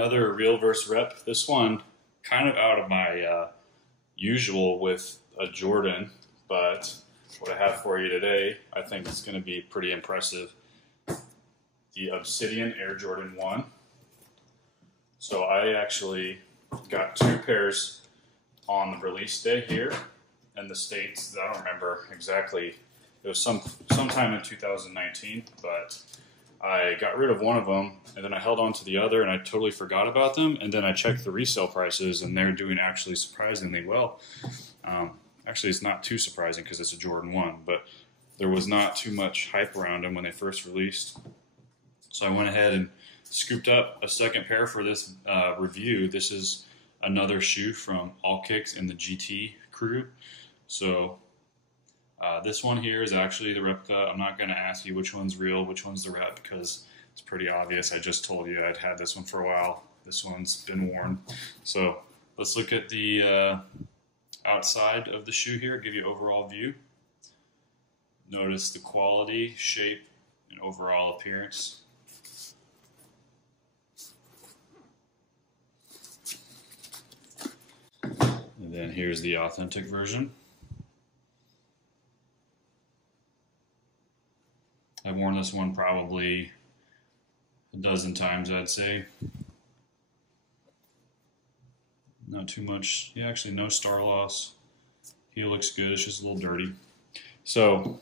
another real verse rep. This one kind of out of my usual with a Jordan, but what I have for you today I think is going to be pretty impressive. The Obsidian Air Jordan 1. So I actually got 2 pairs on the release day here in the States. I don't remember exactly. It was sometime in 2019, but I got rid of one of them, and then I held on to the other, and I totally forgot about them. And then I checked the resale prices, and they're doing actually surprisingly well. Actually, it's not too surprising because it's a Jordan 1, but there was not too much hype around them when they first released. So I went ahead and scooped up a second pair for this review. This is another shoe from All Kicks in the GT crew. So this one here is actually the replica. I'm not going to ask you which one's real, which one's the rep, because it's pretty obvious. I just told you I'd had this one for a while. This one's been worn. So let's look at the outside of the shoe here, give you an overall view. Notice the quality, shape, and overall appearance. And then here's the authentic version. I've worn this one probably a dozen times, I'd say. Not too much. Yeah, actually no star loss. Heel looks good, it's just a little dirty. So,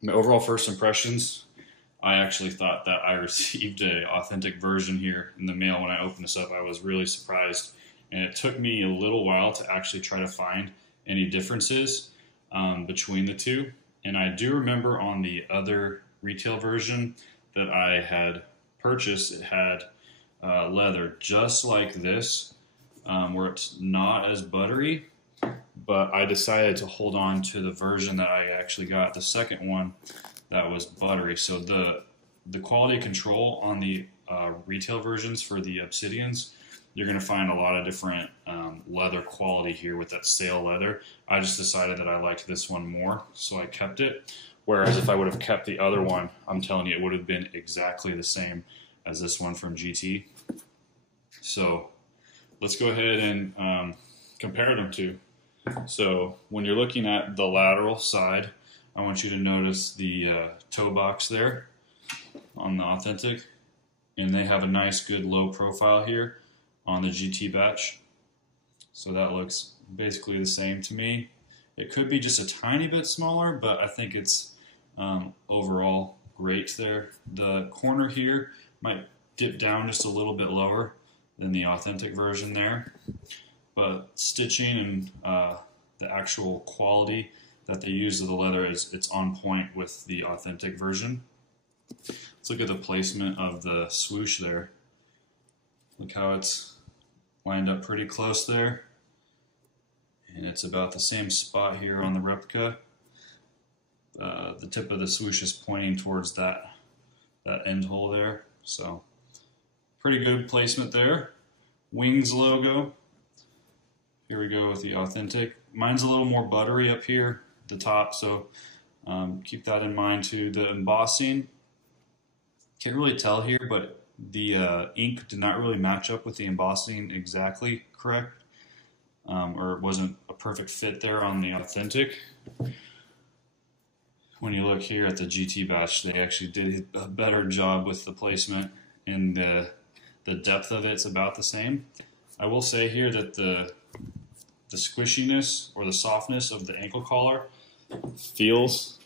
my overall first impressions, I actually thought that I received an authentic version here in the mail. When I opened this up, I was really surprised. And it took me a little while to actually try to find any differences between the two. And I do remember on the other retail version that I had purchased, it had leather just like this, where it's not as buttery. But I decided to hold on to the version that I actually got, the second one, that was buttery. So the quality control on the retail versions for the Obsidians, you're going to find a lot of different leather quality here with that sail leather. I just decided that I liked this one more, so I kept it. Whereas if I would have kept the other one, I'm telling you, it would have been exactly the same as this one from GT. So let's go ahead and compare them to. So when you're looking at the lateral side, I want you to notice the toe box there on the authentic. And they have a nice, good low profile here on the GT batch. So that looks basically the same to me. It could be just a tiny bit smaller, but I think it's overall great there. The corner here might dip down just a little bit lower than the authentic version there. But stitching and the actual quality that they use of the leather, it's on point with the authentic version. Let's look at the placement of the swoosh there. Look how it's lined up pretty close there. And it's about the same spot here on the replica. The tip of the swoosh is pointing towards that end hole there. So pretty good placement there. Wings logo. Here we go with the authentic. Mine's a little more buttery up here at the top, so keep that in mind too. The embossing, can't really tell here, but the ink did not really match up with the embossing exactly correct, or it wasn't a perfect fit there on the authentic. When you look here at the GT batch, they actually did a better job with the placement, and the depth of it's about the same. I will say here that the squishiness or the softness of the ankle collar feels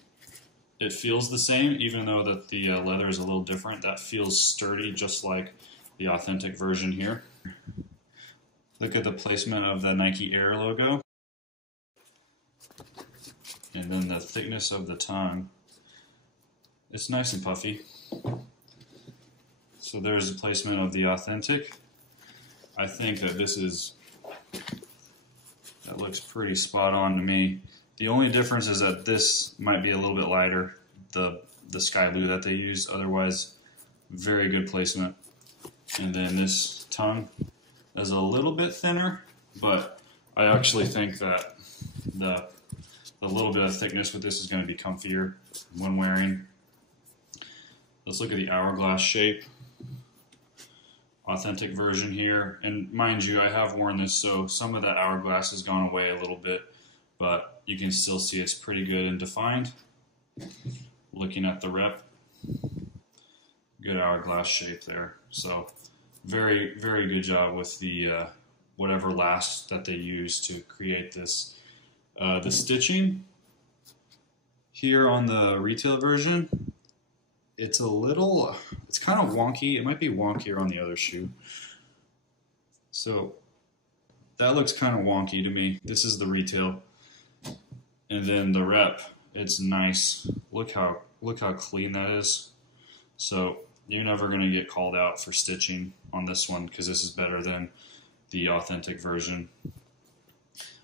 the same, even though that the leather is a little different. That feels sturdy, just like the authentic version here. Look at the placement of the Nike Air logo, and then the thickness of the tongue. It's nice and puffy. So there's the placement of the authentic. I think that that looks pretty spot on to me. The only difference is that this might be a little bit lighter, the sky blue that they use. Otherwise, very good placement. And then this tongue is a little bit thinner, but I actually think that the little bit of thickness with this is going to be comfier when wearing. Let's look at the hourglass shape authentic version here. And mind you, I have worn this, so some of that hourglass has gone away a little bit, but you can still see it's pretty good and defined. Looking at the rep, good hourglass shape there. So very, very good job with the whatever last that they used to create this. The stitching here on the retail version, it's kind of wonky. It might be wonkier on the other shoe. So that looks kind of wonky to me. This is the retail. And then the rep, it's nice. Look how clean that is. So you're never going to get called out for stitching on this one because this is better than the authentic version.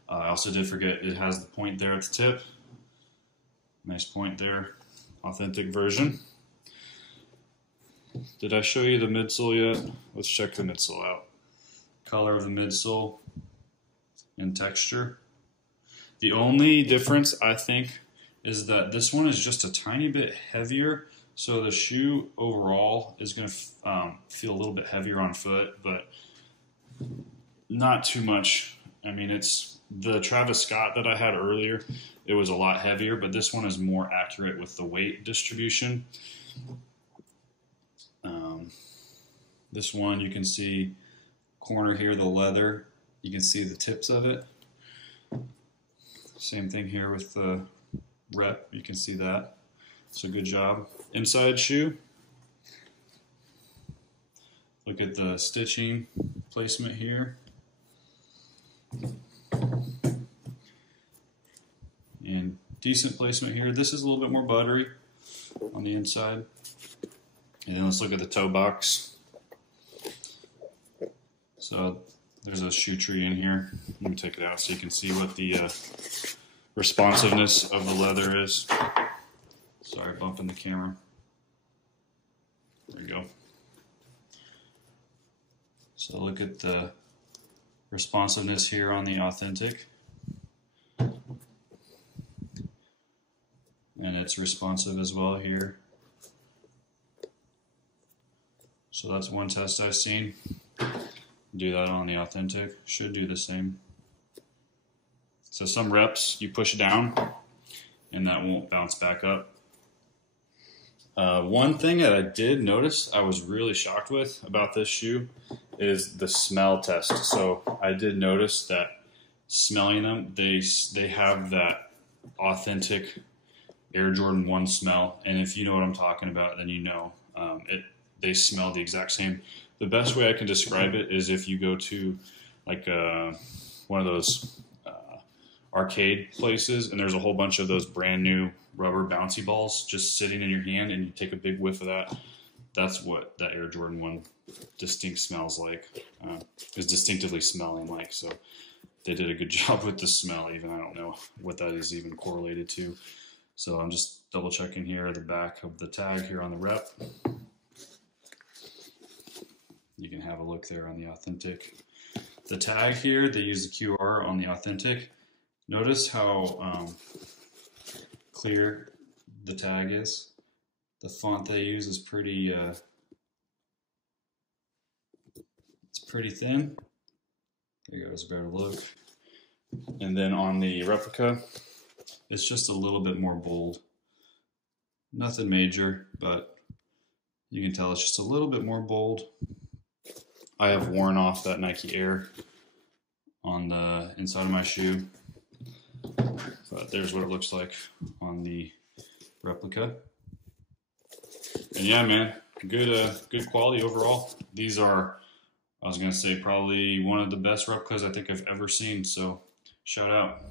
I also did forget it has the point there at the tip. Nice point there. Authentic version. Did I show you the midsole yet? Let's check the midsole out. Color of the midsole and texture. The only difference, I think, is that this one is just a tiny bit heavier, so the shoe overall is going to feel a little bit heavier on foot, but not too much. I mean, it's the Travis Scott that I had earlier, it was a lot heavier, but this one is more accurate with the weight distribution. This one, you can see corner here, the leather, you can see the tips of it. Same thing here with the rep, you can see that. So good job. Inside shoe, look at the stitching placement here. And decent placement here. This is a little bit more buttery on the inside. And then let's look at the toe box. So there's a shoe tree in here. Let me take it out so you can see what the responsiveness of the leather is. Sorry, bumping the camera. There you go. So look at the responsiveness here on the authentic. And it's responsive as well here. So that's one test I've seen. Do that on the authentic. Should do the same. So some reps you push down and that won't bounce back up. One thing that I did notice I was really shocked with about this shoe is the smell test. So I did notice that smelling them, they have that authentic Air Jordan 1 smell. And if you know what I'm talking about, then you know. They smell the exact same. The best way I can describe it is if you go to like one of those arcade places and there's a whole bunch of those brand new rubber bouncy balls just sitting in your hand and you take a big whiff of that. That's what that Air Jordan 1 distinct smells like, is distinctively smelling like. So they did a good job with the smell, even I don't know what that is even correlated to. So I'm just double checking here the back of the tag here on the rep. You can have a look there on the authentic. The tag here, they use the QR on the authentic. Notice how clear the tag is. The font they use is pretty, it's pretty thin. There goes a better look. And then on the replica, it's just a little bit more bold. Nothing major, but you can tell it's just a little bit more bold. I have worn off that Nike Air on the inside of my shoe, but there's what it looks like on the replica. And yeah, man, good quality overall. These are, I was gonna say, probably one of the best replicas I think I've ever seen. So shout out.